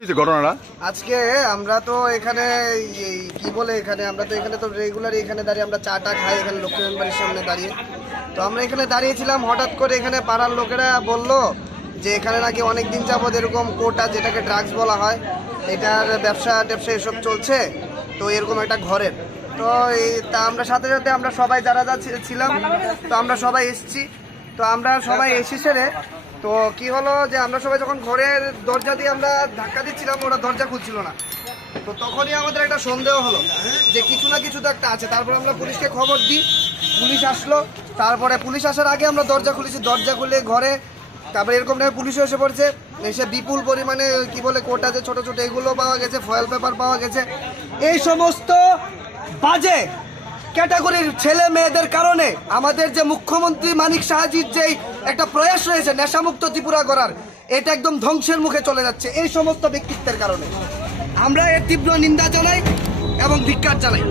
ঘটনাটা আজকে আমরা তো এখানে কি বলে এখানে আমরা তো এখানে তো রেগুলার এখানে দাঁড়িয়ে আমরা চাটা খাই এখানে লক্ষ্মীনারায়ণ বাড়ির সামনে দাঁড়িয়ে। তো আমরা এখানে দাঁড়িয়েছিলাম, হঠাৎ করে এখানে পাড়ার লোকেরা বলল যে এখানে নাকি অনেক দিন যাবত এরকম কোটা যেটাকে ড্রাগস বলা হয় এটার ব্যবসা ট্যাবসা এসব চলছে। তো এরকম একটা ঘরের তো তা আমরা সাথে সাথে আমরা সবাই যারা ছিলাম তো আমরা সবাই এসেছি। তো আমরা সবাই এসেছে তো কি হলো যে আমরা সবাই যখন ঘরের দরজা দিয়ে আমরা ধাক্কা দিচ্ছিলাম ওরা দরজা খুলছিল না। তো তখনই আমাদের একটা সন্দেহ হলো যে কিছু না কিছু তো একটা আছে। তারপর আমরা পুলিশকে খবর দিই, পুলিশ আসলো। তারপরে পুলিশ আসার আগে আমরা দরজা খুলেছি, দরজা খুলে ঘরে তারপরে এরকম টাইমে পুলিশও এসে পড়ছে। এসে বিপুল পরিমাণে কি বলে কোটা যে ছোটো ছোটো এগুলো পাওয়া গেছে, ফয়েল পেপার পাওয়া গেছে। এই সমস্ত বাজে ক্যাটাগরির ছেলে মেয়েদের কারণে আমাদের যে মুখ্যমন্ত্রী মানিক সাহাজির যেই একটা প্রয়াস রয়েছে নেশামুক্ত ত্রিপুরা করার, এটা একদম ধ্বংসের মুখে চলে যাচ্ছে এই সমস্ত ব্যক্তিত্বের কারণে। আমরা এর তীব্র নিন্দা জানাই এবং ধিক্কার জানাই।